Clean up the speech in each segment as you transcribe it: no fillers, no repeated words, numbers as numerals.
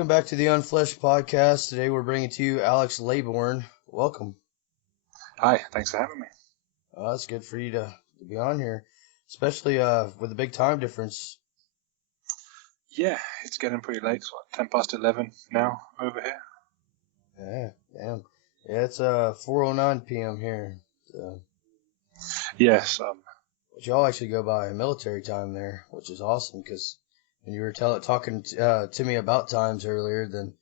Welcome back to the Unfleshed podcast. Today we're bringing to you Alex Laybourne. Welcome. Hi, thanks for having me. It's good for you to be on here, especially with the big time difference. Yeah, it's getting pretty late. It's 10 past 11 now over here. Yeah, damn. Yeah, it's 4:09 p.m. here. So. Yes. But y'all actually go by military time there, which is awesome because when you were talking to me about times earlier, then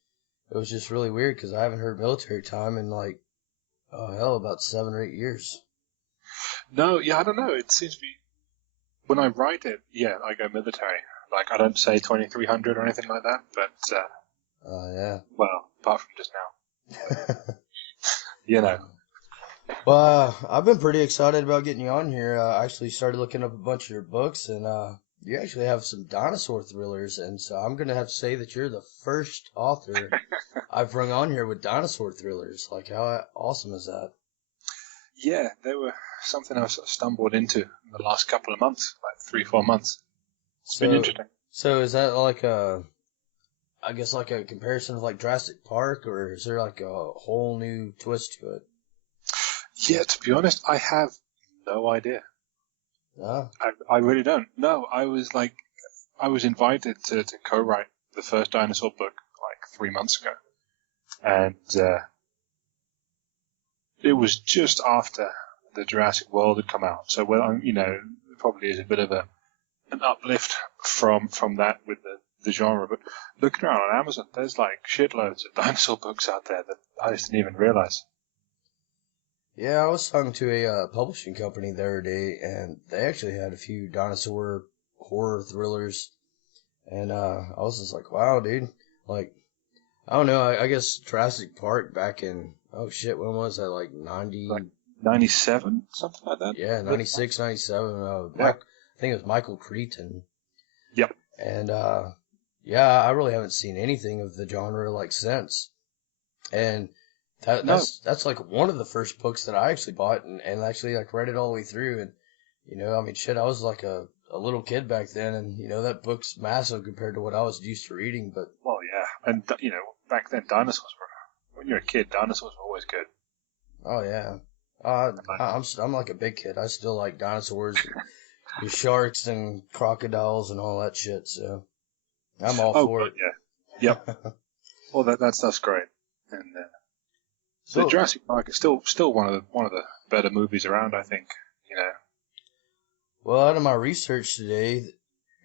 it was just really weird because I haven't heard military time in about 7 or 8 years. No, yeah, I don't know. It seems to be, when I write it, yeah, I go military. Like, I don't say 2300 or anything like that, but, Yeah. well, apart from just now. You know. Well, I've been pretty excited about getting you on here. I actually started looking up a bunch of your books, and you actually have some dinosaur thrillers, and so I'm going to have to say that you're the first author I've rung on here with dinosaur thrillers. Like, how awesome is that? Yeah, they were something I sort of stumbled into in the last couple of months, like 3-4 months. It's been interesting. So is that like I guess like a comparison of like Jurassic Park, or is there like a whole new twist to it? Yeah, to be honest, I have no idea. Ah. I really don't. No, I was invited to co-write the first dinosaur book like 3 months ago. And it was just after the Jurassic World had come out. So, well, it probably is a bit of an uplift from that with the genre. But looking around on Amazon, there's like shitloads of dinosaur books out there that I just didn't even realize. Yeah, I was talking to a publishing company the other day, and they actually had a few dinosaur horror thrillers, and I was just like, wow, dude. Like, I don't know, I guess Jurassic Park back in, oh shit, when was that, like 90? Like 97, something like that? Yeah, 96, 97. Yeah. I think it was Michael Crichton. Yep. And, yeah, I really haven't seen anything of the genre, like, since. And that's like one of the first books that I actually bought and actually like read it all the way through. And I mean, shit, I was like a little kid back then, and that book's massive compared to what I was used to reading. But well, yeah, and back then dinosaurs were, when you're a kid, dinosaurs were always good. oh yeah, I'm like a big kid. I still like dinosaurs, and sharks and crocodiles and all that shit. So I'm all for it. Yeah, yep. Well, that stuff's great. And so Jurassic Park is still one of the better movies around, I think. Well, out of my research today,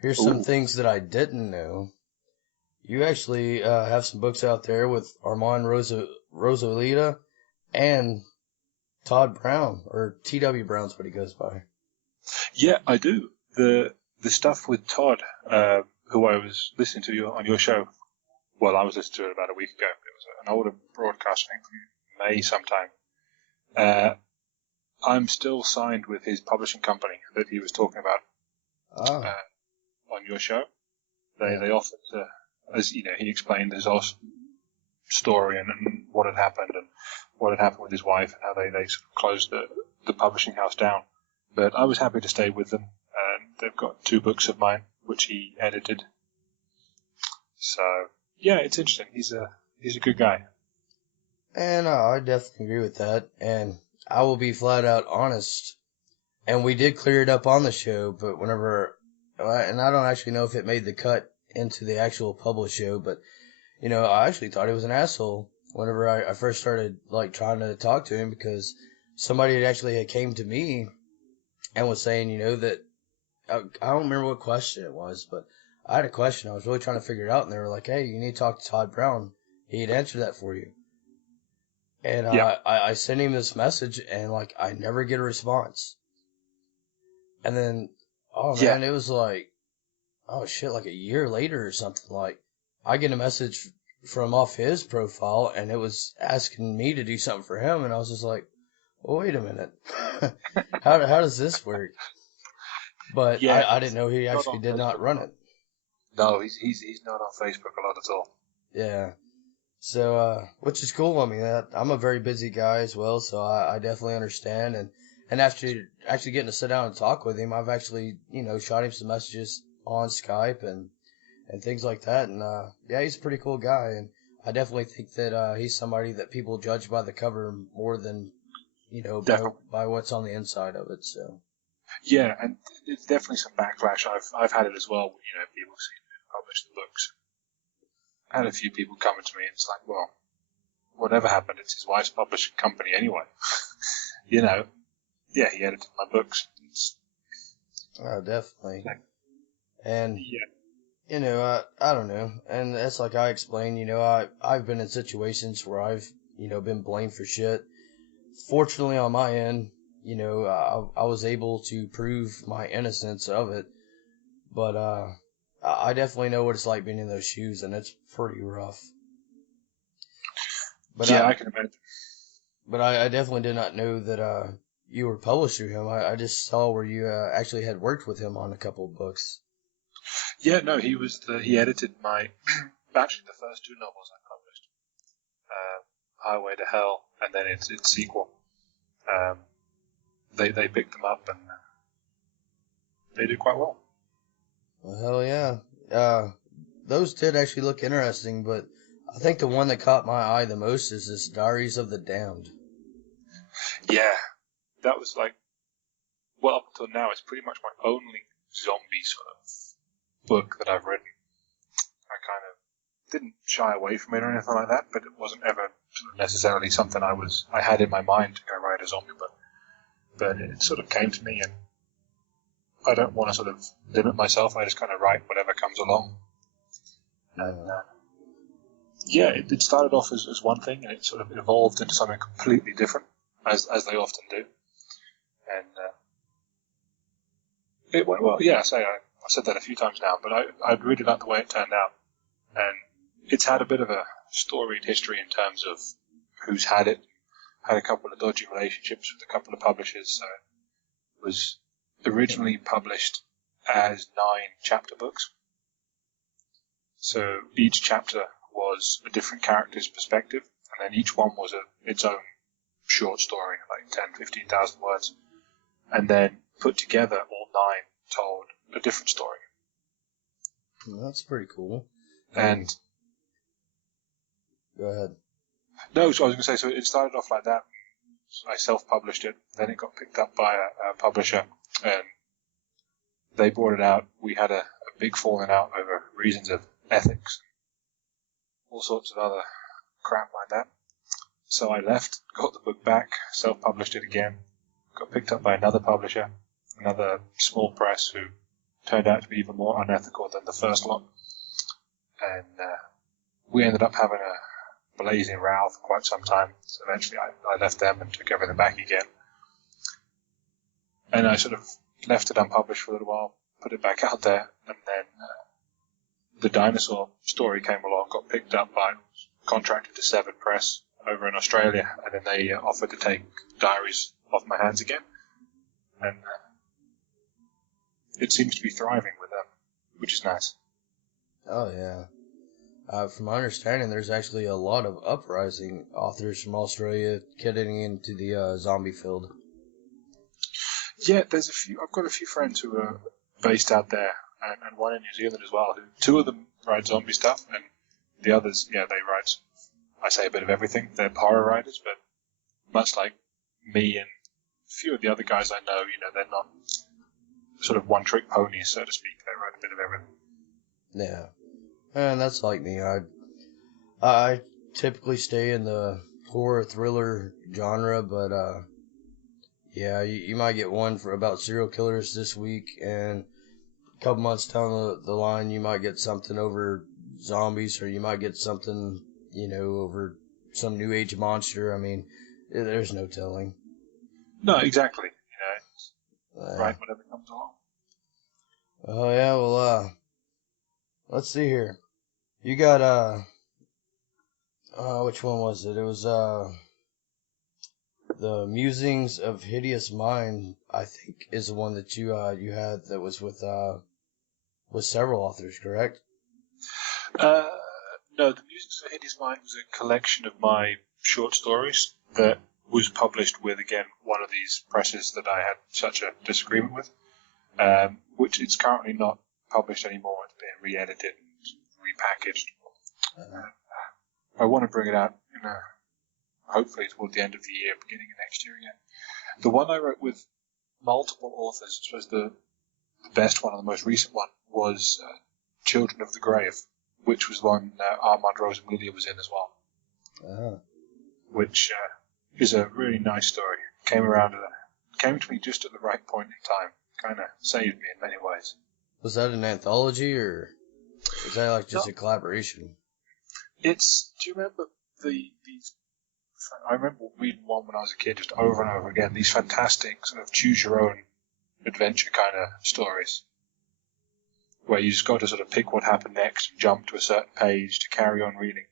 here's some things that I didn't know. You actually have some books out there with Armand Rosalita and Todd Brown, or T.W. Brown's what he goes by. Yeah, I do. The stuff with Todd, who I was listening to on your show. Well, I was listening to it about a week ago. It was an older broadcast, I think, from May sometime. I'm still signed with his publishing company that he was talking about on your show. They offered to, as he explained his whole story and what had happened and what had happened with his wife and how they sort of closed the publishing house down. But I was happy to stay with them, and they've got 2 books of mine which he edited. So yeah, it's interesting. He's a good guy. And I definitely agree with that. And I will be flat out honest. And we did clear it up on the show, but and I don't actually know if it made the cut into the actual published show, but I actually thought he was an asshole whenever I first started like trying to talk to him, because somebody had came to me and was saying, that I don't remember what question it was, but I had a question. I was really trying to figure it out, and they were like, hey, you need to talk to Todd Brown. He'd answer that for you. And I sent him this message, and like I never get a response. And then, oh man, it was like, oh shit, like a year later or something. Like I get a message from off his profile, and it was asking me to do something for him, and I was just like, well, wait a minute, how does this work? But yeah, I didn't know he actually did not run it. No, he's not on Facebook a lot at all. Yeah. So, which is cool. I mean, I'm a very busy guy as well, so I definitely understand. And after actually getting to sit down and talk with him, I've actually, shot him some messages on Skype, and and things like that. And yeah, he's a pretty cool guy, and I definitely think that he's somebody that people judge by the cover more than Definitely. by what's on the inside of it. So Yeah, and it's definitely some backlash. I've had it as well. People see me publish the books. I had a few people coming to me, and it's like, well, whatever happened, it's his wife's publishing company anyway. Yeah, he edited my books. definitely, Like, and yeah, I don't know, and that's like I explained. I've been in situations where I've been blamed for shit. Fortunately, on my end, I was able to prove my innocence of it. But I definitely know what it's like being in those shoes, and it's pretty rough. But yeah, I can imagine. I definitely did not know that you were published through him. I just saw where you actually had worked with him on a couple of books. Yeah, no, he edited my actually the first two novels I published, Highway to Hell, and then its sequel. They picked them up and they did quite well. Well, hell yeah. Those did actually look interesting, but I think the one that caught my eye the most is this Diaries of the Damned. Yeah, that was like, well, up until now, it's pretty much my only zombie sort of book that I've written. I kind of didn't shy away from it or anything like that, but it wasn't ever necessarily something I had in my mind to go write a zombie book. But it sort of came to me, and I don't want to sort of limit myself. I just kind of write whatever comes along. And yeah, it started off as one thing, and it sort of evolved into something completely different, as they often do. And it went well. Yeah, I've said that a few times now, but I really like the way it turned out. And it's had a bit of a storied history in terms of who's had it. Had a couple of dodgy relationships with a couple of publishers. So it was originally published as 9 chapter books. So each chapter was a different character's perspective, and then each one was its own short story, like 10, 15,000 words. And then put together, all 9 told a different story. Well, that's pretty cool. And go ahead. no, so I was going to say, so it started off like that. I self-published it, then it got picked up by a publisher, and they brought it out. We had a big falling out over reasons of ethics, all sorts of other crap like that. So I left, got the book back, self-published it again, got picked up by another publisher, another small press who turned out to be even more unethical than the first lot. And we ended up having a blazing row for quite some time. So eventually I left them and took everything back again. And I sort of left it unpublished for a little while, put it back out there, and then the dinosaur story came along, got picked up by, contracted to Seven Press over in Australia, and then they offered to take Diaries off my hands again. And it seems to be thriving with them, which is nice. Oh yeah. From my understanding, there's actually a lot of uprising authors from Australia getting into the zombie field. Yeah, there's a few. I've got a few friends who are based out there, and one in New Zealand as well. Two of them write zombie stuff, and the others, yeah, they write, I say, a bit of everything. They're horror writers, but much like me and a few of the other guys I know, they're not sort of one-trick ponies, so to speak. They write a bit of everything. Yeah. And that's like me. I typically stay in the horror thriller genre, but yeah, you might get one for about serial killers this week, and a couple months down the line, you might get something over zombies, or you might get something, over some new age monster. I mean, there's no telling. No, exactly. Write whatever comes along. Oh yeah, well, let's see here. You got which one was it? It was the Musings of Hideous Mind, I think, is the one that you had that was with several authors, correct? No, the Musings of Hideous Mind was a collection of my short stories that was published with, again, one of these presses that I had such a disagreement with, which it's currently not published anymore. It's been re-edited and repackaged. I want to bring it out, hopefully toward the end of the year, beginning of next year again. The one I wrote with multiple authors, I suppose the best one and the most recent one, was Children of the Grave, which was one Armand Rosamilia was in as well. Oh. Which is a really nice story. Came to me just at the right point in time. Kind of saved me in many ways. Was that an anthology, or was that like just a collaboration? Do you remember I remember reading one when I was a kid just over and over again, these fantastic sort of choose your own adventure kind of stories, where you just got to sort of pick what happened next and jump to a certain page to carry on reading.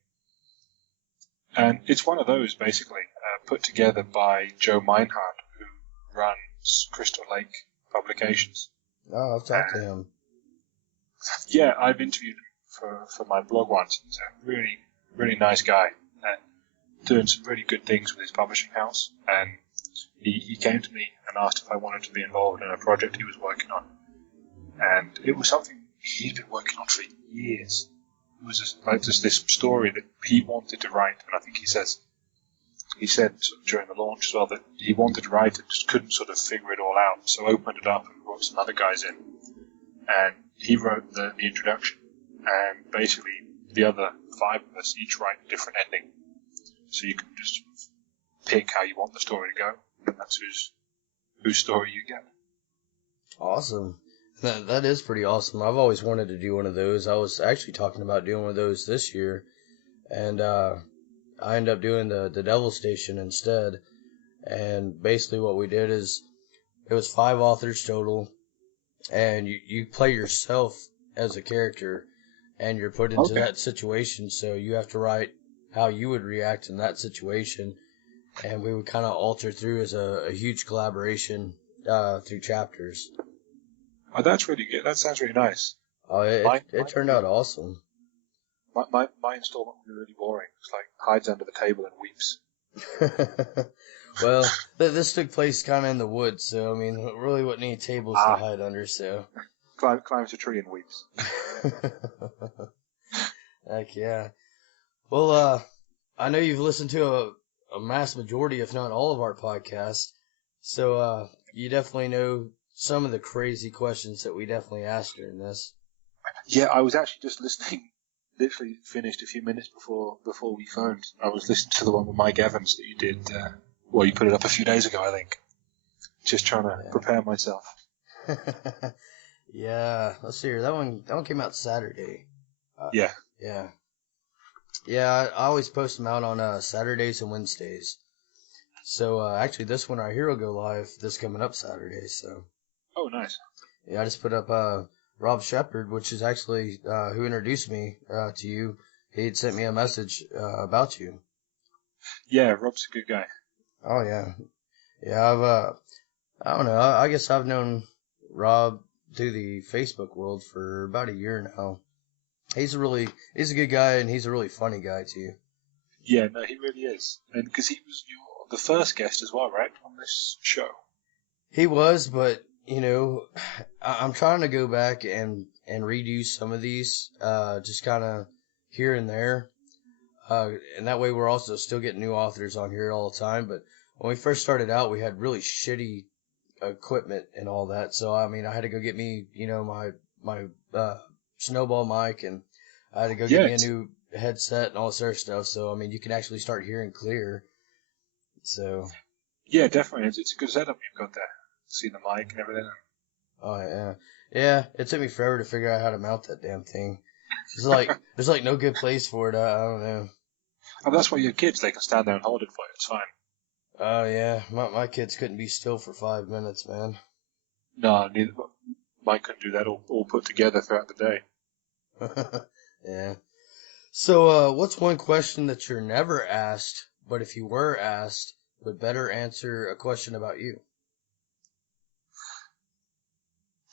And it's one of those, basically, put together by Joe Meinhardt, who runs Crystal Lake Publications. Oh, I've talked to him. Yeah, I've interviewed him for my blog once. He's a really, really nice guy and doing some really good things with his publishing house. And he came to me and asked if I wanted to be involved in a project he was working on. And it was something he'd been working on for years. It was just this story that he wanted to write, and I think he said sort of during the launch as well that he wanted to write it, just couldn't sort of figure it all out, so opened it up and brought some other guys in, and he wrote the introduction, and basically the other 5 of us each write a different ending, so you can just pick how you want the story to go, and that's whose story you get. Awesome. That is pretty awesome. I've always wanted to do one of those. I was actually talking about doing one of those this year, and I ended up doing the Devil Station instead. And basically what we did is it was 5 authors total, and you play yourself as a character, and you're put into that situation, so you have to write how you would react in that situation, and we would kind of alter through as a huge collaboration through chapters. Oh, that's really good. That sounds really nice. Oh, it turned out awesome. My installment would be really boring. It's like hides under the table and weeps. Well, this took place kind of in the woods, so I mean, it really wasn't any tables to hide under. So climbs a tree and weeps. Heck yeah. Well, I know you've listened to a mass majority, if not all, of our podcasts, so you definitely know some of the crazy questions that we definitely asked during this. Yeah, I was actually just listening. Literally finished a few minutes before we phoned. I was listening to the one with Mike Evans that you did. You put it up a few days ago, I think. Just trying to prepare myself. Yeah, let's see here. That one came out Saturday. Yeah. Yeah, I always post them out on Saturdays and Wednesdays. So actually, this one right here will go live this coming up Saturday. So. Oh, nice. Yeah, I just put up Rob Shepard, which is actually who introduced me to you. He had sent me a message about you. Yeah, Rob's a good guy. Oh yeah, I don't know. I guess I've known Rob through the Facebook world for about a year now. He's a good guy, and he's a really funny guy too. Yeah, no, he really is, and because he was the first guest as well, right, on this show. He was, but. I'm trying to go back and redo some of these, just kind of here and there. And that way we're also still getting new authors on here all the time. But when we first started out, we had really shitty equipment and all that. So, I mean, I had to go get me, my snowball mic, and I had to go get me a new headset and all this other stuff. So, I mean, you can actually start hearing clear. So. Yeah, definitely. It's a good setup you've got there. See the mic and everything. Oh yeah, yeah. It took me forever to figure out how to mount that damn thing. There's like no good place for it. I don't know. Oh, that's why your kids, they can stand there and hold it for you. It's fine. Oh yeah, my kids couldn't be still for 5 minutes, man. No, neither. Mine couldn't do that all put together throughout the day. Yeah. So, what's one question that you're never asked, but if you were asked, would better answer a question about you?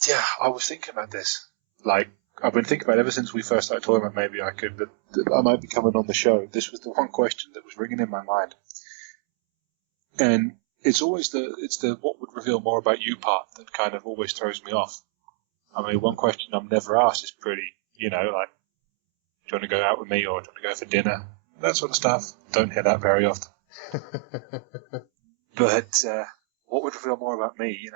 Yeah, I was thinking about this. Like, I've been thinking about it ever since we first started talking about maybe I might be coming on the show. This was the one question that was ringing in my mind. And it's always the what would reveal more about you part that kind of always throws me off. I mean, one question I'm never asked is pretty, like, Do you want to go out with me, or do you want to go for dinner? That sort of stuff. Don't head out very often. But what would reveal more about me?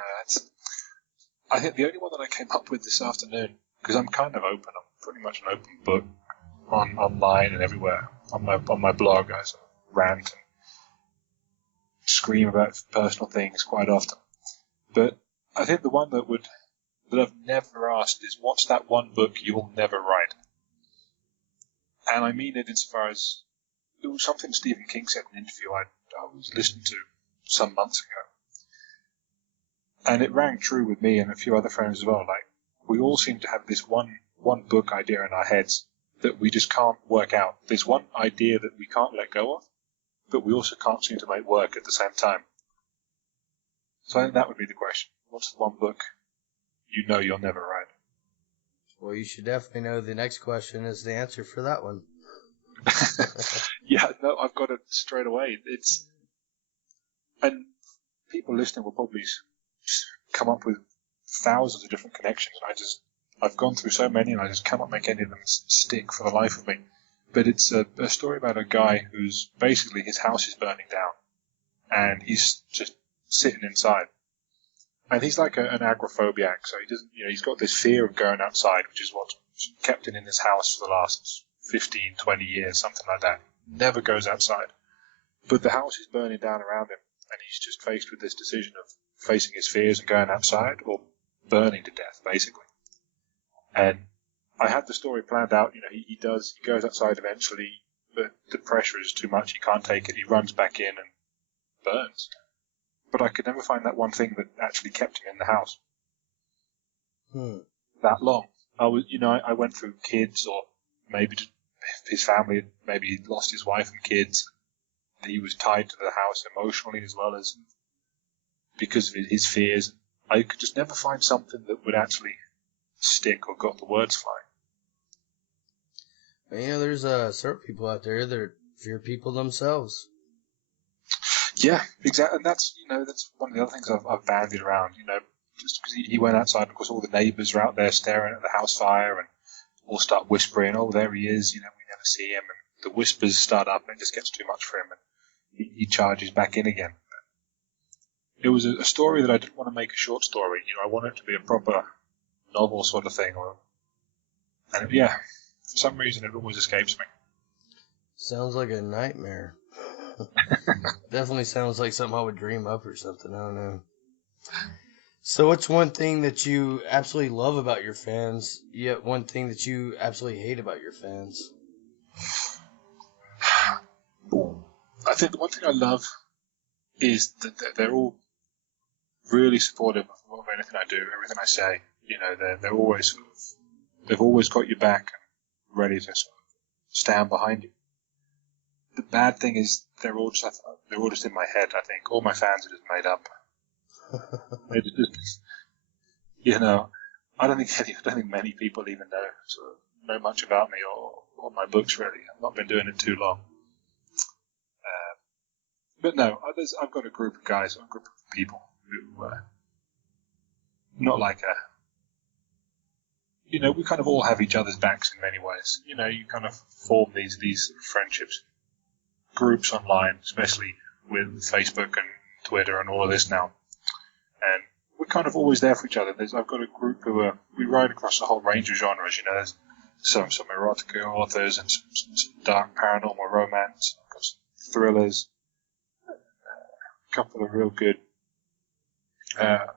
I think the only one that I came up with this afternoon, because I'm kind of open. I'm pretty much an open book online and everywhere. On my blog, I sort of rant and scream about personal things quite often. But I think the one that I've never asked is, what's that one book you'll never write? And I mean it insofar as it was something Stephen King said in an interview I was listening to some months ago. And it rang true with me and a few other friends as well. Like, we all seem to have this one book idea in our heads that we just can't work out. This one idea that we can't let go of, but we also can't seem to make work at the same time. So I think that would be the question. What's the one book you know you'll never write? Well, you should definitely know the next question is the answer for that one. Yeah, no, I've got it straight away. And people listening will probably come up with thousands of different connections. I've gone through so many and I just cannot make any of them stick for the life of me. But it's a story about a guy who's basically, his house is burning down and he's just sitting inside. And he's like an agoraphobiac, so he doesn't, he's got this fear of going outside, which is what's kept him in this house for the last 15, 20 years, something like that. Never goes outside. But the house is burning down around him, and he's just faced with this decision of facing his fears and going outside, or burning to death, basically. And I had the story planned out. He goes outside eventually, but the pressure is too much. He can't take it. He runs back in and burns. But I could never find that one thing that actually kept him in the house that long. I went through kids, or maybe his family, maybe he lost his wife and kids. He was tied to the house emotionally as well as because of his fears. I could just never find something that would actually stick or got the words flying. There's certain people out there that fear people themselves. Yeah, exactly, and that's one of the other things I've bandied around. Just because he went outside, and of course all the neighbours are out there staring at the house fire, and all start whispering, "Oh, there he is!" We never see him, and the whispers start up, and it just gets too much for him, and he charges back in again. It was a story that I didn't want to make a short story. I wanted it to be a proper novel sort of thing, and for some reason it always escapes me. Sounds like a nightmare. Definitely sounds like something I would dream up or something. I don't know. So what's one thing that you absolutely love about your fans, yet one thing that you absolutely hate about your fans? I think the one thing I love is that they're all really supportive of anything I do, everything I say. They're always they've always got your back and ready to sort of stand behind you. The bad thing is they're all just in my head. I think all my fans are just made up. I don't think many people even know much about me or my books really. I've not been doing it too long. But no, I've got a group of guys, a group of people who not like we kind of all have each other's backs in many ways. You kind of form these friendships, groups online, especially with Facebook and Twitter and all of this now. And we're kind of always there for each other. I've got a group who we write across a whole range of genres. There's some erotica authors and some dark paranormal romance, I've got some thrillers, a couple of real good. A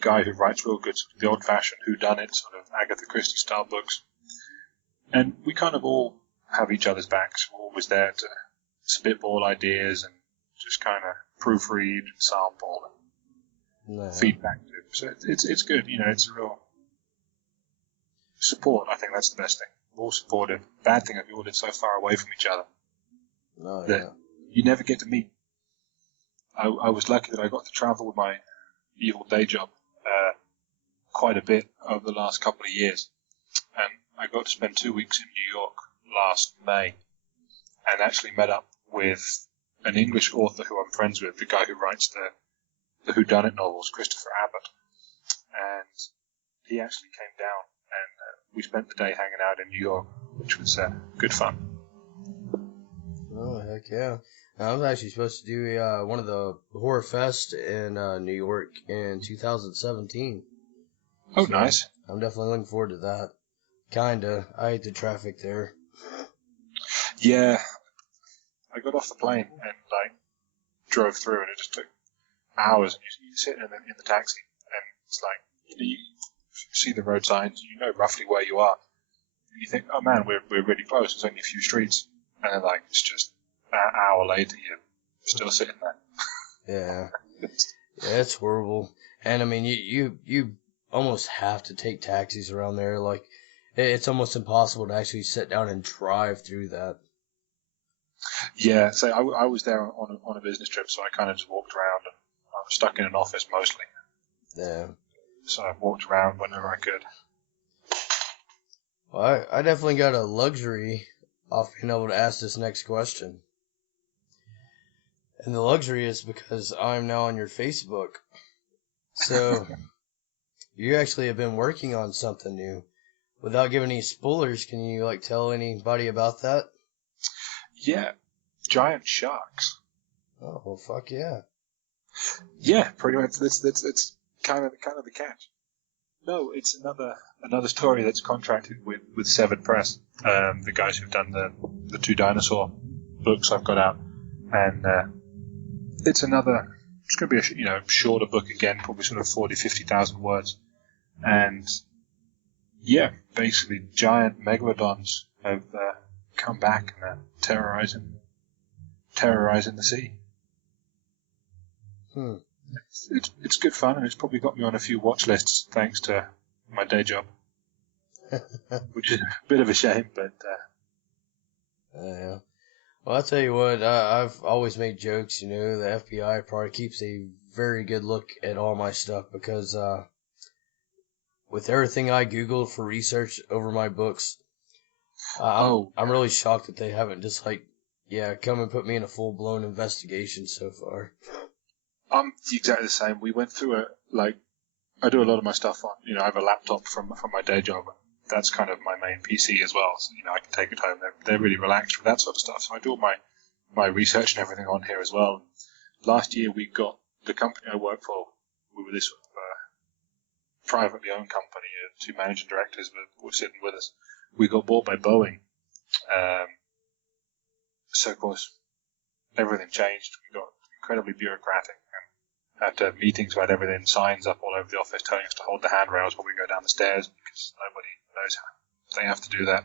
guy who writes real good, the old-fashioned whodunit, sort of Agatha Christie style books. And we kind of all have each other's backs. We're always there to spitball ideas and just kind of proofread and sample and feedback. So it's good. It's a real support. I think that's the best thing. We're all supportive. Bad thing is we all live so far away from each other that you never get to meet. I was lucky that I got to travel with my evil day job quite a bit over the last couple of years, and I got to spend 2 weeks in New York last May and actually met up with an English author who I'm friends with, the guy who writes the whodunit novels, Christopher Abbott, and he actually came down and we spent the day hanging out in New York, which was good fun. Oh, heck yeah. I was actually supposed to do one of the Horror Fest in New York in 2017. Oh, So nice. I'm definitely looking forward to that. Kinda. I hate the traffic there. Yeah, I got off the plane and drove through, and it just took hours. And you sit in the taxi, and it's like you see the road signs, you know roughly where you are, and you think, oh man, we're really close. There's only a few streets, and then it's just an hour later, you're still sitting there. Yeah. Yeah, it's horrible. And I mean, you almost have to take taxis around there. Like, it's almost impossible to actually sit down and drive through that. Yeah, so I was there on a business trip, so I kind of just walked around, and I was stuck in an office mostly. Yeah. So I walked around whenever I could. Well, I definitely got a luxury off being able to ask this next question. And the luxury is because I'm now on your Facebook. So, you actually have been working on something new. Without giving any spoilers, can you tell anybody about that? Yeah, giant sharks. Oh, well, fuck yeah. Yeah, pretty much. That's kind of the catch. No, it's another story that's contracted with Severed Press, the guys who've done the two dinosaur books I've got out, and it's another. It's going to be a shorter book again, probably sort of 40,000-50,000 words, and yeah, basically giant megalodons have come back and are terrorizing the sea. It's good fun, and it's probably got me on a few watch lists thanks to my day job, which is a bit of a shame, but Yeah. Well, I'll tell you what, I've always made jokes, the FBI probably keeps a very good look at all my stuff because, with everything I Googled for research over my books, I'm really shocked that they haven't just come and put me in a full-blown investigation so far. I'm exactly the same. We went through I do a lot of my stuff on, I have a laptop from my day job. That's kind of my main PC as well. So, I can take it home. They're really relaxed with that sort of stuff. So I do all my research and everything on here as well. Last year we got the company I work for. We were this sort of privately owned company. Two managing directors were sitting with us. We got bought by Boeing. So of course everything changed. We got incredibly bureaucratic. Had to have meetings about everything, signs up all over the office telling us to hold the handrails while we go down the stairs because nobody knows how they have to do that.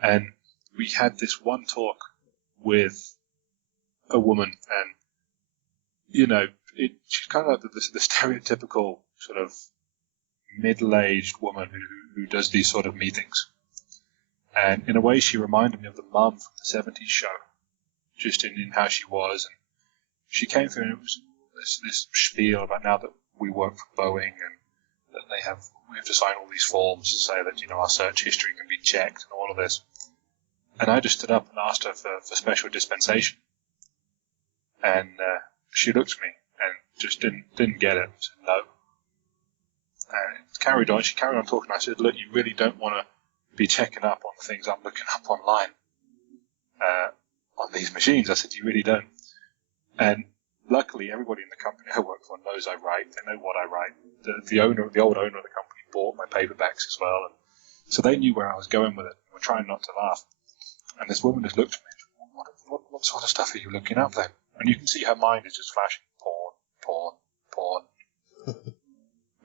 And we had this one talk with a woman, and she's kind of like the stereotypical sort of middle-aged woman who does these sort of meetings. And in a way, she reminded me of the mum from the 70s show, just in how she was. And she came through, and it was this spiel about now that we work for Boeing and that we have to sign all these forms to say that our search history can be checked and all of this. And I just stood up and asked her for special dispensation, and she looked at me and just didn't get it. Said no. And it carried on. She carried on talking. I said, look, you really don't want to be checking up on the things I'm looking up online on these machines. I said, you really don't. And luckily, everybody in the company I work for knows I write. They know what I write. The old owner of the company bought my paperbacks as well, and so they knew where I was going with it. And we're trying not to laugh. And this woman just looked at me and said, what sort of stuff are you looking up then? And you can see her mind is just flashing, porn.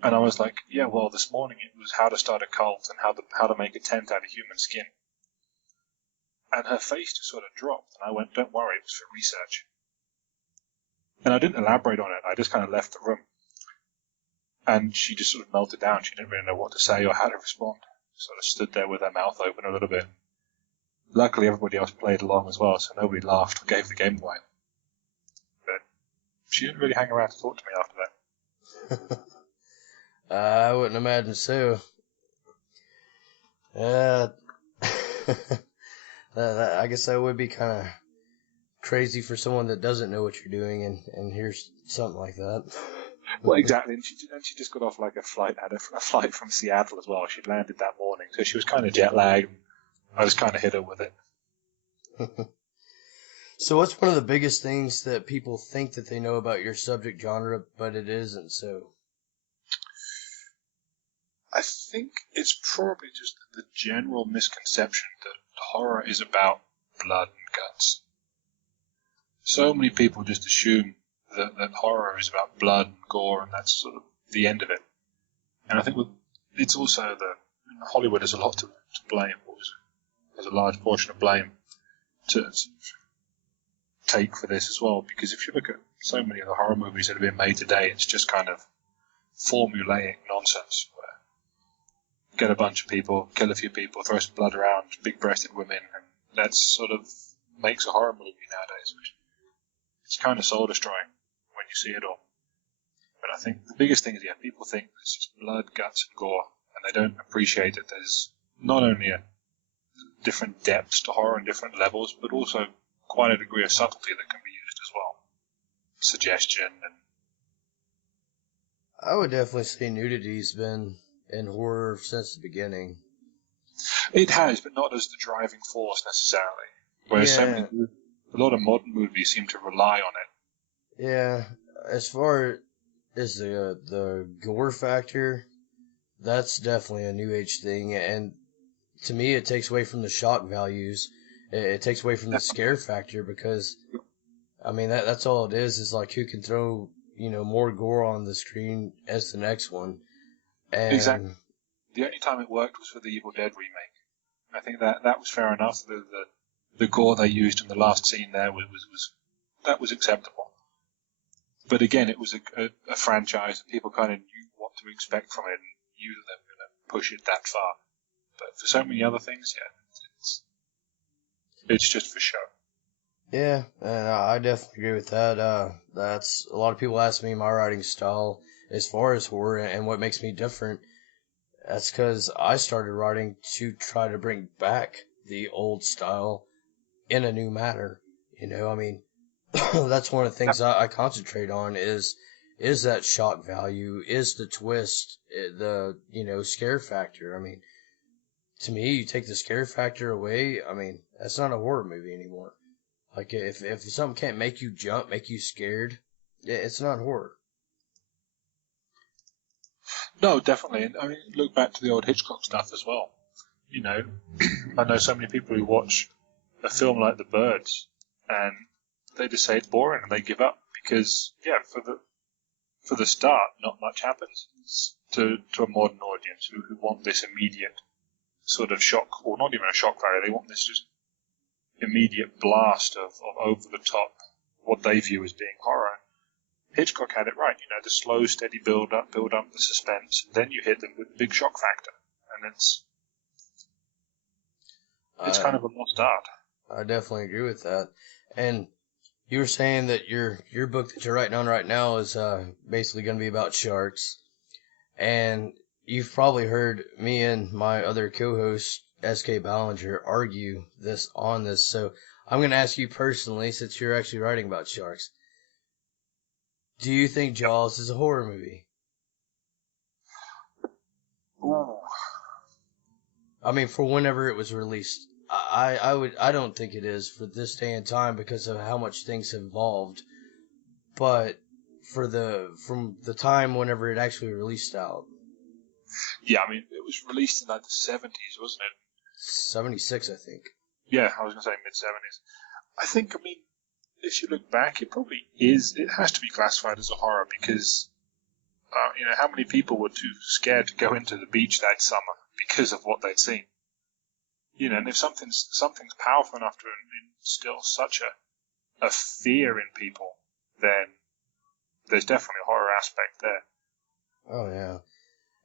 And I was like, yeah, well, this morning it was how to start a cult and how to make a tent out of human skin. And her face just sort of dropped, and I went, don't worry, it was for research. And I didn't elaborate on it. I just kind of left the room. And she just sort of melted down. She didn't really know what to say or how to respond. Sort of stood there with her mouth open a little bit. Luckily, everybody else played along as well, so nobody laughed or gave the game away. But she didn't really hang around to talk to me after that. I wouldn't imagine so. I guess that would be kind of crazy for someone that doesn't know what you're doing and hears something like that. Well, exactly, and she just got off like a flight from Seattle as well. She'd landed that morning, so she was kind of jet lagged. I just kind of hit her with it. So what's one of the biggest things that people think that they know about your subject genre, but it isn't so? I think it's probably just the general misconception that horror is about blood and guts. So many people just assume that horror is about blood and gore, and that's sort of the end of it. And I think it's also Hollywood has a lot to blame, or has a large portion of blame to take for this as well. Because if you look at so many of the horror movies that have been made today, it's just kind of formulaic nonsense. Where get a bunch of people, kill a few people, throw some blood around, big-breasted women, and that sort of makes a horror movie nowadays, which it's kind of soul-destroying when you see it all. But I think the biggest thing is, people think it's just blood, guts, and gore, and they don't appreciate that there's not only a different depths to horror and different levels, but also quite a degree of subtlety that can be used as well. Suggestion and... I would definitely say nudity's been in horror since the beginning. It has, but not as the driving force necessarily. Whereas a lot of modern movies seem to rely on it. Yeah, as far as the gore factor, that's definitely a new age thing, and to me it takes away from the shock values. It takes away from the scare factor, because I mean that's all it is like who can throw more gore on the screen as the next one. And exactly. The only time it worked was for the Evil Dead remake. I think that was fair enough. The gore they used in the last scene there was acceptable. But again, it was a franchise that people kind of knew what to expect from it and knew that they were going to push it that far. But for so many other things, it's just for show. Yeah, and I definitely agree with that. That's a lot of people ask me my writing style as far as horror and what makes me different. That's because I started writing to try to bring back the old style in a new manner. I mean, that's one of the things I concentrate on is that shock value, is the twist, the scare factor. I mean, to me, you take the scare factor away, I mean, that's not a horror movie anymore. Like, if something can't make you jump, make you scared, it's not horror. No, definitely. And I mean, look back to the old Hitchcock stuff as well. I know so many people who watch a film like The Birds and they just say it's boring and they give up because, for the start, not much happens to a modern audience who want this immediate sort of shock, or not even a shock value. They want this just immediate blast of over the top, what they view as being horror. Hitchcock had it right, the slow, steady build up the suspense, then you hit them with the big shock factor, and it's kind of a lost art. I definitely agree with that. And you were saying that your book that you're writing on right now is basically going to be about sharks, and you've probably heard me and my other co-host S.K. Ballinger argue on this. So I'm going to ask you personally, since you're actually writing about sharks. Do you think Jaws is a horror movie? Ooh. I mean, for whenever it was released, I don't think it is for this day and time because of how much things have evolved. But from the time whenever it actually released out. Yeah, I mean, it was released in like the 70s, wasn't it? 76, I think. Yeah, I was going to say mid-70s. I think, if you look back, it probably is. It has to be classified as a horror because, how many people were too scared to go into the beach that summer because of what they'd seen? And if something's powerful enough to instill such a fear in people, then there's definitely a horror aspect there. Oh, yeah.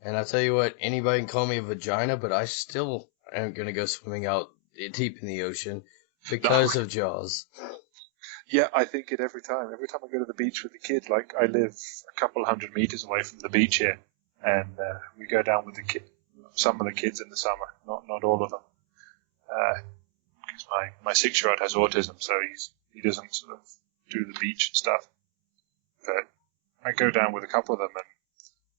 And I tell you what, anybody can call me a vagina, but I still am going to go swimming out deep in the ocean because of Jaws. Yeah, I think it every time. Every time I go to the beach with the kids, like I live a couple 100 meters away from the beach here, and we go down with some of the kids in the summer, not all of them, because my 6-year-old has autism, so he doesn't sort of do the beach and stuff. But I go down with a couple of them, and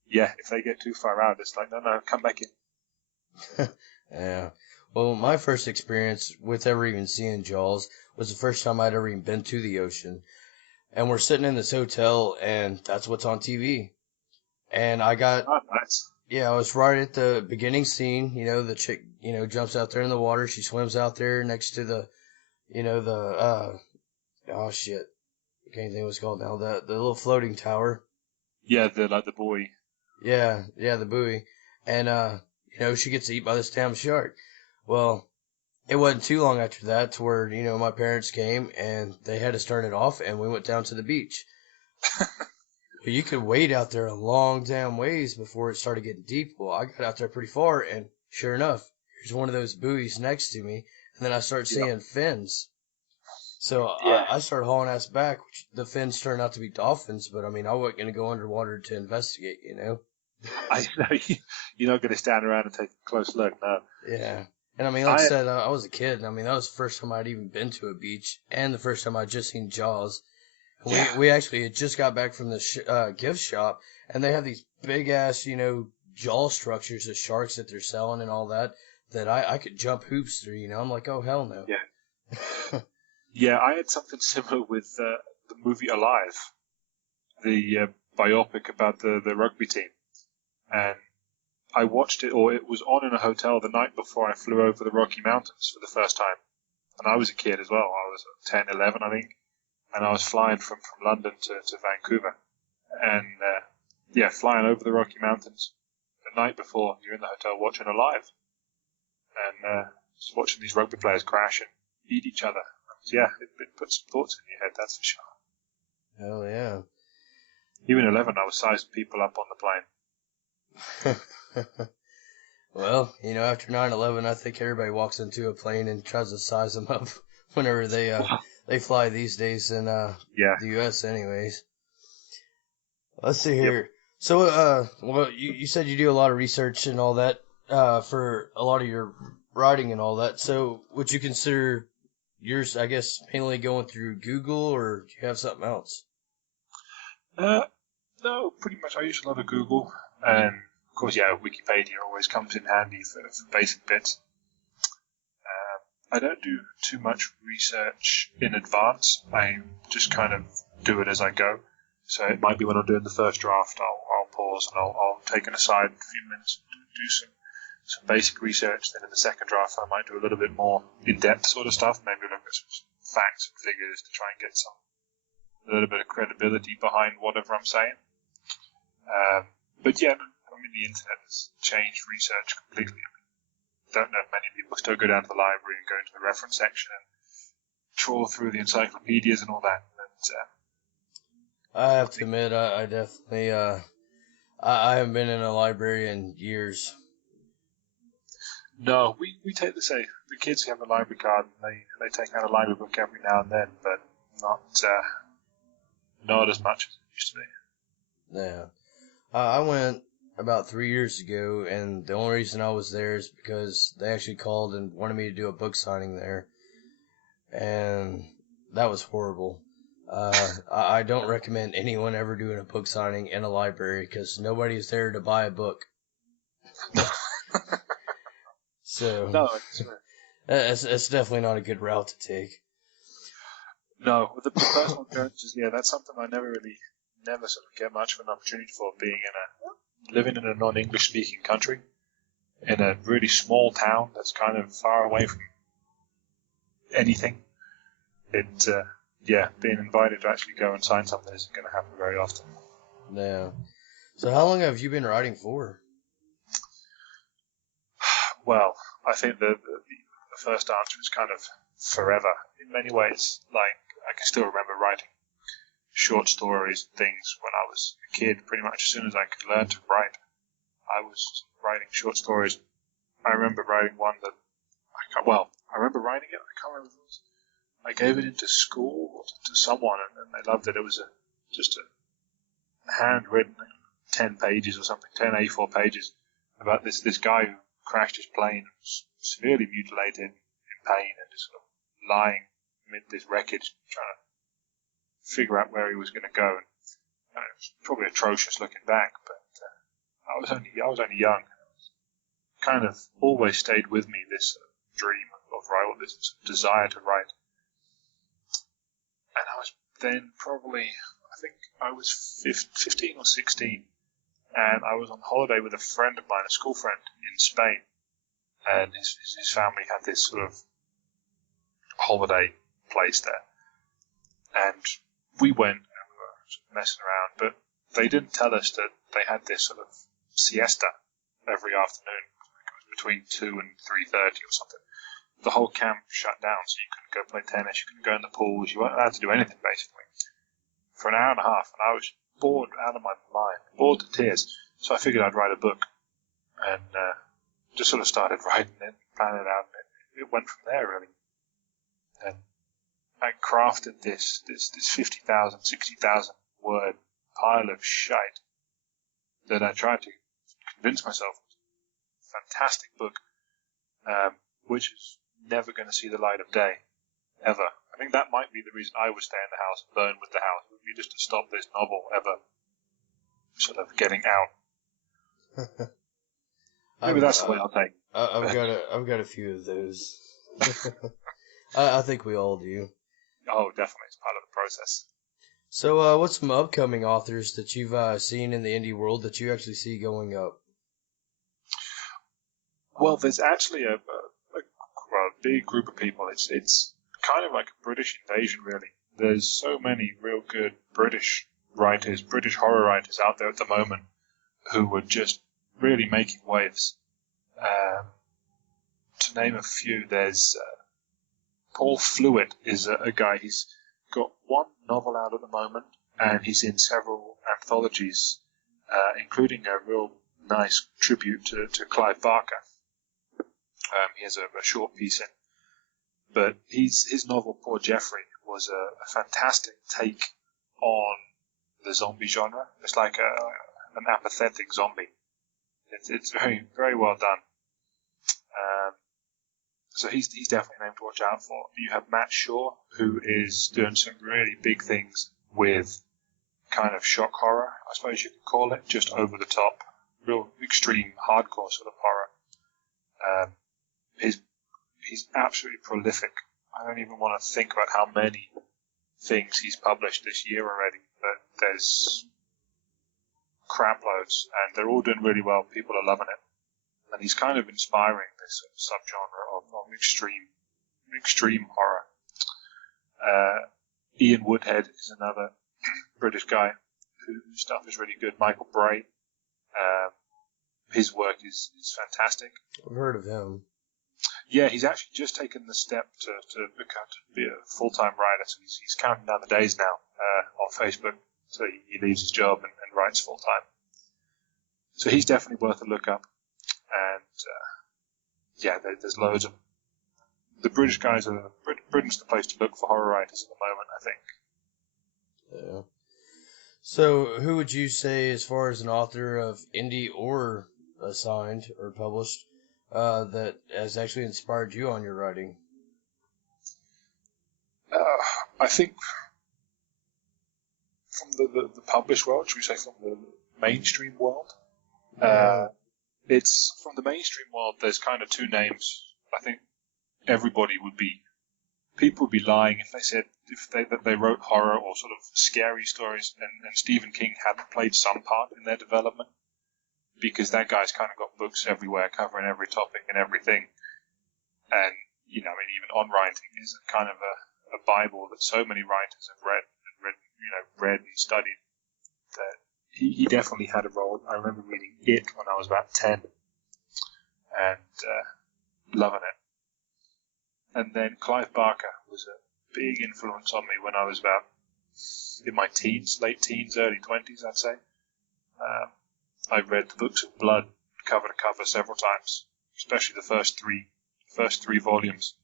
yeah, if they get too far out, it's like, no, come back in. Yeah. Well, my first experience with ever even seeing Jaws was the first time I'd ever even been to the ocean. And we're sitting in this hotel, and that's what's on TV. And I got, Oh, nice. yeah, I was right at the beginning scene. The chick, jumps out there in the water. She swims out there next to the, oh shit. I can't think what it's called now. The little floating tower. Yeah, the buoy. Yeah, the buoy. And, she gets eaten by this damn shark. Well, it wasn't too long after that to where, my parents came and they had us turn it off and we went down to the beach. Well, you could wait out there a long damn ways before it started getting deep. Well, I got out there pretty far and sure enough, there's one of those buoys next to me. And then I started seeing fins. So Yeah. I started hauling ass back, which the fins turned out to be dolphins, but I mean, I wasn't going to go underwater to investigate, I know you're not going to stand around and take a close look, no. Yeah. And I mean, like I said, I was a kid. And I mean, that was the first time I'd even been to a beach and the first time I'd just seen Jaws. Yeah. We actually had just got back from the gift shop and they have these big ass, jaw structures of sharks that they're selling and all that I could jump hoops through, I'm like, oh, hell no. Yeah. Yeah, I had something similar with the movie Alive, the biopic about the rugby team. And I watched it, or it was on in a hotel the night before I flew over the Rocky Mountains for the first time. And I was a kid as well. I was 10, 11, I think. And I was flying from London to Vancouver. And, flying over the Rocky Mountains the night before you're in the hotel watching Alive. And just watching these rugby players crash and eat each other. Yeah, it puts some thoughts in your head, that's for sure. Hell yeah. Even 11, I was sizing people up on the plane. Well, after 9/11, I think everybody walks into a plane and tries to size them up whenever they fly these days in the U.S. anyways. Let's see here. Yep. So, well, you said you do a lot of research and all that for a lot of your writing and all that. So, would you consider yours, I guess, mainly going through Google, or do you have something else? No, pretty much. I use a lot of Google, and of course, Wikipedia always comes in handy for basic bits. I don't do too much research in advance. I just kind of do it as I go. So it might be when I'm doing the first draft, I'll pause and I'll take an aside a few minutes and do some basic research. Then in the second draft, I might do a little bit more in-depth sort of stuff. Maybe look at some facts and figures to try and get a little bit of credibility behind whatever I'm saying. But yeah, I mean, the internet has changed research completely. I mean, don't know if many people still go down to the library and go into the reference section and trawl through the encyclopedias and all that. But, I have to admit, I definitely, I haven't been in a library in years. No, we take the kids have a library card and they take out a library book every now and then, but not as much as it used to be. Yeah. I went about 3 years ago, and the only reason I was there is because they actually called and wanted me to do a book signing there, and that was horrible. I don't recommend anyone ever doing a book signing in a library because nobody's there to buy a book. So no, it's definitely not a good route to take. No, with the personal appearances, that's something I never sort of get much of an opportunity for, living in a non-English speaking country, in a really small town that's kind of far away from anything. Being invited to actually go and sign something isn't going to happen very often. Yeah. So how long have you been writing for? Well, I think the first answer is kind of forever. In many ways, like, I can still remember writing short stories and things when I was a kid. Pretty much as soon as I could learn to write, I was writing short stories. I remember writing one that I remember writing it. I can't remember if it was. I gave it into school or to someone, and they loved it. It was just a handwritten 10 pages or something, 10 A4 pages about this guy who crashed his plane and was severely mutilated, in pain, and just sort of lying amid this wreckage, trying to figure out where he was going to go. it's probably atrocious looking back, but I was only young. Kind of always stayed with me, this dream of writing, this desire to write. And I was then probably, I think I was 15 or 16, and I was on holiday with a friend of mine, a school friend in Spain, and his family had this sort of holiday place there. And we went and we were sort of messing around, but they didn't tell us that they had this sort of siesta every afternoon between 2 and 3:30 or something. The whole camp shut down, so you couldn't go play tennis, you couldn't go in the pools, you weren't allowed to do anything basically for an hour and a half. And I was bored out of my mind, bored to tears. So I figured I'd write a book, and just sort of started writing it, planning it out. It went from there really. And I crafted this 50,000, 60,000 word pile of shite that I tried to convince myself was a fantastic book, which is never going to see the light of day, ever. I think that might be the reason I would stay in the house and burn with the house. It would be just to stop this novel ever sort of getting out. Maybe that's the way I'll take it. I've got a few of those. I think we all do. Oh, definitely. It's part of the process. So, what's some upcoming authors that you've seen in the indie world that you actually see going up? Well, there's actually a big group of people. It's kind of like a British invasion, really. There's so many real good British writers, British horror writers out there at the moment who are just really making waves. To name a few, there's Paul Flewitt is a guy. He's got one novel out at the moment, and he's in several anthologies, including a real nice tribute to Clive Barker. He has a short piece in. But his novel, Poor Jeffrey, was a fantastic take on the zombie genre. It's like an apathetic zombie. It's very, very well done. So he's definitely a name to watch out for. You have Matt Shaw, who is doing some really big things with kind of shock horror, I suppose you could call it, just over the top, real extreme, hardcore sort of horror. He's absolutely prolific. I don't even want to think about how many things he's published this year already, but there's crap loads, and they're all doing really well. People are loving it. And he's kind of inspiring this sort of subgenre of extreme horror. Ian Woodhead is another British guy whose stuff is really good. Michael Bray, his work is fantastic. I've heard of him. Yeah, he's actually just taken the step to be a full-time writer. So he's counting down the days now on Facebook. So he leaves his job and writes full-time. So he's definitely worth a look up. And there's loads of them. The British guys Britain's the place to look for horror writers at the moment, I think. Yeah. So, who would you say, as far as an author of indie or assigned or published, that has actually inspired you on your writing? I think from the published world, should we say from the mainstream world? It's from the mainstream world. There's kind of two names. I think people would be lying if they said that they wrote horror or sort of scary stories, and Stephen King hadn't played some part in their development, because that guy's kind of got books everywhere covering every topic and everything. And even On Writing is kind of a Bible that so many writers have read and studied. That he definitely had a role. I remember reading it when I was about 10 and loving it. And then Clive Barker was a big influence on me when I was about in my teens, late teens, early 20s, I'd say. I read the books of Blood cover to cover several times, especially the first three volumes.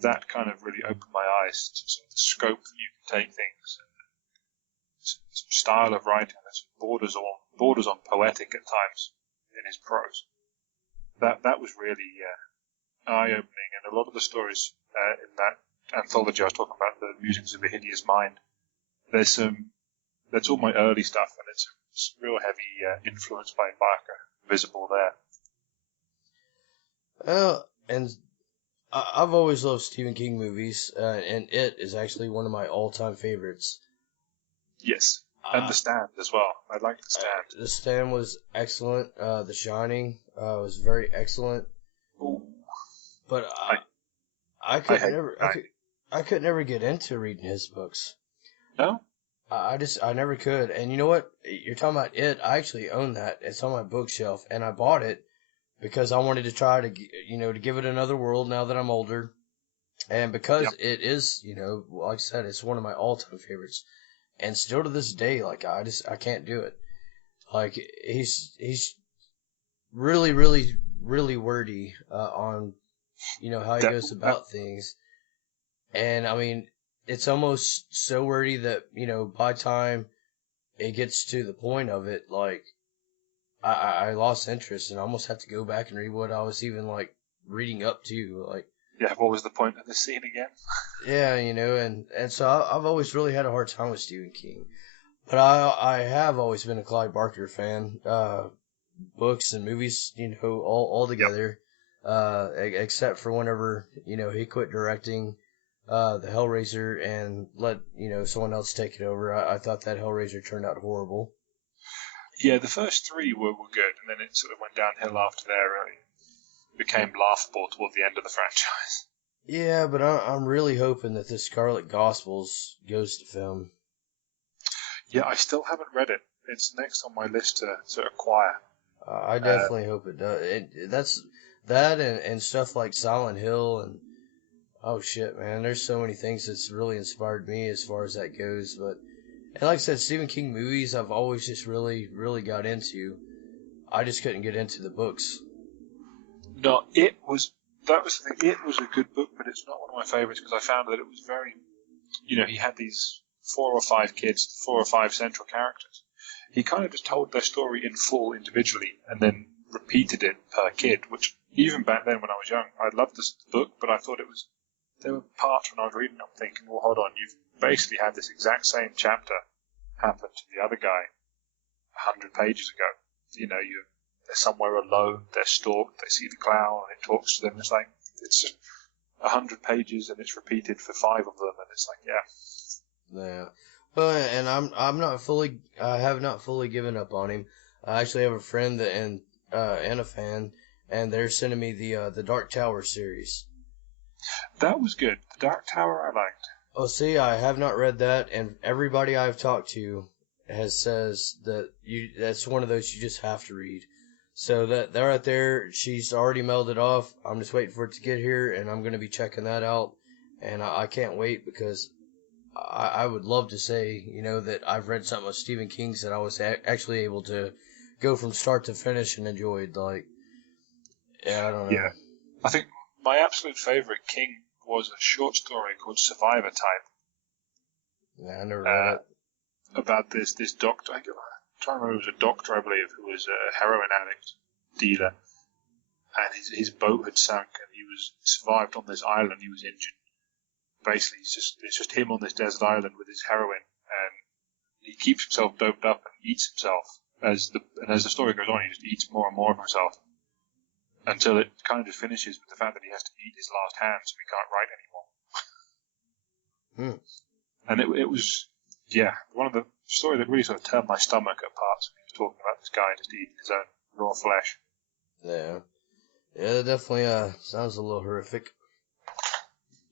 That kind of really opened my eyes to sort of the scope that you can take things. Some style of writing that borders on poetic at times in his prose. That was really eye-opening, and a lot of the stories in that anthology I was talking about, the Musings of a Hideous Mind, there's some that's all my early stuff, and it's real heavy influence by Barker visible there. And I've always loved Stephen King movies, and It is actually one of my all-time favorites. Yes, and The Stand as well. I like The Stand. The Stand was excellent. The Shining was very excellent. Ooh. But I could never get into reading his books. No? I never could. And you know what? You're talking about It. I actually own that. It's on my bookshelf, and I bought it because I wanted to try to, to give it another whirl now that I'm older. And because it is, like I said, it's one of my all-time favorites. And still to this day, like, I can't do it. Like, he's really, really, really wordy, on, how he goes about things. And, I mean, it's almost so wordy that, by the time it gets to the point of it, like, I lost interest and I almost have to go back and read what I was even, like, reading up to, like. Yeah, what was the point of the scene again? Yeah, and so I've always really had a hard time with Stephen King. But I have always been a Clive Barker fan, books and movies, all together, except for whenever, he quit directing, the Hellraiser and let, someone else take it over. I thought that Hellraiser turned out horrible. Yeah, the first three were good, and then it sort of went downhill after there, really. It became laughable toward the end of the franchise. Yeah, but I'm really hoping that the Scarlet Gospels goes to film. Yeah, I still haven't read it. It's next on my list to acquire. I definitely hope it does. That's that and stuff like Silent Hill and oh shit, man. There's so many things that's really inspired me as far as that goes. But and like I said, Stephen King movies I've always just really, really got into. I just couldn't get into the books. No, that was the thing. It was a good book, but it's not one of my favorites because I found that it was very, he had these 4 or 5 kids, 4 or 5 central characters. He kind of just told their story in full individually and then repeated it per kid, which even back then when I was young, I loved this book, but I thought there were parts when I was reading it, I'm thinking, well, hold on, you've basically had this exact same chapter happen to the other guy 100 pages ago. They're somewhere alone, they're stalked, they see the clown, and it talks to them. It's like, it's just 100 pages and it's repeated for 5 of them, and it's like, yeah. Yeah. Well, and I have not fully given up on him. I actually have a friend and a fan, and they're sending me the Dark Tower series. That was good. The Dark Tower I liked. Oh, see, I have not read that, and everybody I've talked to says that that's one of those you just have to read. So that they're right there. She's already mailed it off. I'm just waiting for it to get here, and I'm going to be checking that out. And I can't wait because I would love to say, that I've read something of Stephen King's that I was actually able to go from start to finish and enjoyed. Like, yeah, I don't know. Yeah. I think my absolute favorite King was a short story called Survivor Type. Yeah, I never read it. About this doctor. I'm trying to remember, it was a doctor, I believe, who was a heroin addict dealer, and his boat had sunk, and he was survived on this island. He was injured. Basically, it's just him on this desert island with his heroin, and he keeps himself doped up and eats himself as the story goes on. He just eats more and more of himself until it kind of just finishes with the fact that he has to eat his last hand, so he can't write anymore. And it was. Yeah, one of the story that really sort of turned my stomach at parts when he was talking about this guy just eating his own raw flesh. Yeah. Yeah, it definitely sounds a little horrific.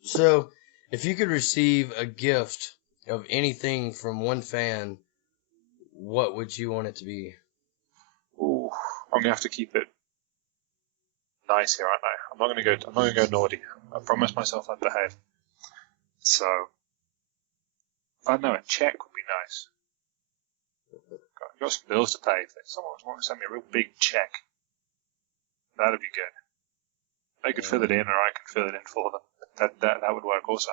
So, if you could receive a gift of anything from one fan, what would you want it to be? Ooh, I'm gonna have to keep it nice here, aren't I? I'm not gonna go naughty. I promised myself I'd behave. So I don't know, a check would be nice. I've got some bills to pay. If someone wants to send me a real big check, that'd be good. They could fill it in, or I could fill it in for them. That would work also.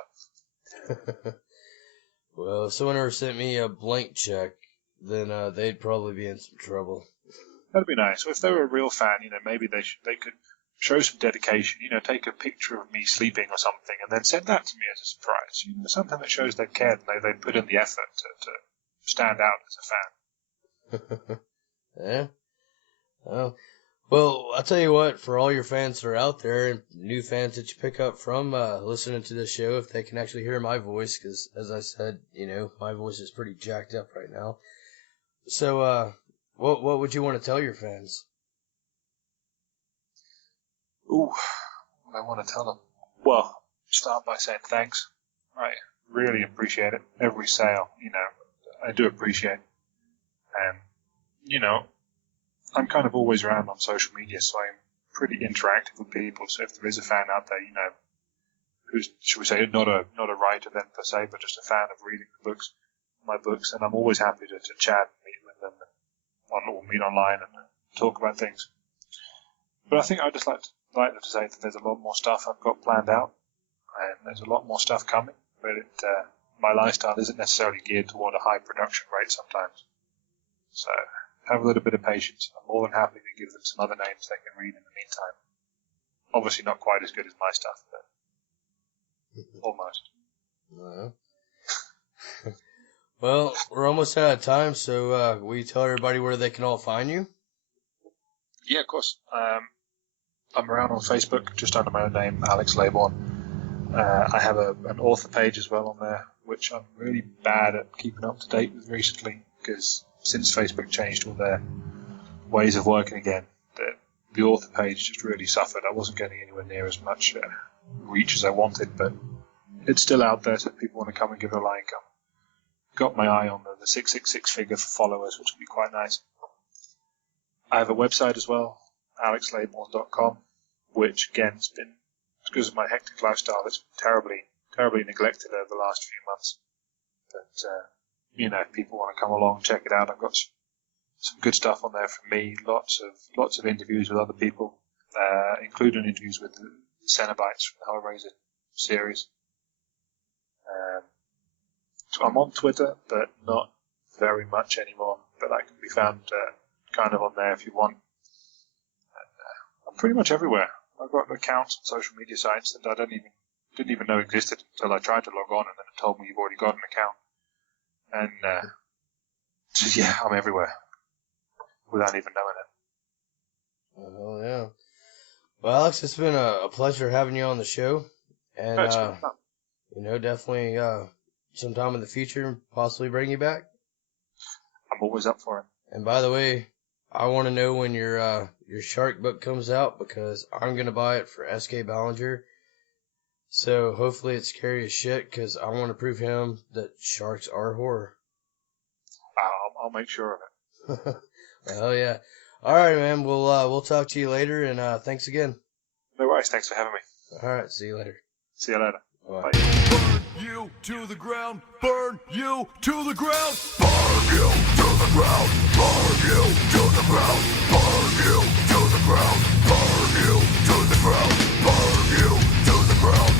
Well, if someone ever sent me a blank check, then they'd probably be in some trouble. That'd be nice. If they were a real fan, maybe they could show some dedication. Take a picture of me sleeping or something, and then send that to me as a surprise. Something that shows they cared and they put in the effort to stand out as a fan. Yeah. Oh. Well, I'll tell you what, for all your fans that are out there and new fans that you pick up from listening to this show, if they can actually hear my voice, because as I said, my voice is pretty jacked up right now. So, what would you want to tell your fans? Ooh, what I want to tell them. Well, start by saying thanks. I really appreciate it. Every sale, I do appreciate. And, I'm kind of always around on social media, so I'm pretty interactive with people. So if there is a fan out there, who's, should we say, not a writer then per se, but just a fan of reading my books, and I'm always happy to chat and meet with them, or meet online and talk about things. But I think I'd just like to say that there's a lot more stuff I've got planned out, and there's a lot more stuff coming, but my lifestyle isn't necessarily geared toward a high production rate sometimes. So have a little bit of patience. I'm more than happy to give them some other names they can read in the meantime. Obviously not quite as good as my stuff, but almost. Well, we're almost out of time, so will you tell everybody where they can all find you? Yeah, of course. I'm around on Facebook, just under my own name, Alex Laybourne. I have an author page as well on there, which I'm really bad at keeping up to date with recently, because since Facebook changed all their ways of working again, the author page just really suffered. I wasn't getting anywhere near as much reach as I wanted, but it's still out there, so if people want to come and give it a like. I've got my eye on the 666 figure for followers, which will be quite nice. I have a website as well, alexlaybourne.com, which again has been, because of my hectic lifestyle, it's been terribly neglected over the last few months. But if people want to come along and check it out, I've got some good stuff on there for me. Lots of interviews with other people, including interviews with the Cenobites from the Hellraiser series. So I'm on Twitter, but not very much anymore. But I can be found kind of on there if you want. I'm pretty much everywhere. I've got accounts on social media sites that I didn't even know existed until I tried to log on, and then it told me you've already got an account. And so yeah, I'm everywhere without even knowing it. Oh yeah. Well, Alex, it's been a pleasure having you on the show, and definitely sometime in the future possibly bring you back. I'm always up for it. And by the way, I want to know when your shark book comes out, because I'm gonna buy it for S.K. Ballinger. So hopefully it's scary as shit, because I want to prove him that sharks are horror. I'll make sure of it. Hell yeah. All right, man. We'll talk to you later, and thanks again. No worries. Thanks for having me. All right. See you later. See you later. Bye. Burn you to the ground. Burn you to the ground. Burn you to the ground. Burn you to the ground. Burn you to the ground. Burn you to the ground. Burn you to the ground.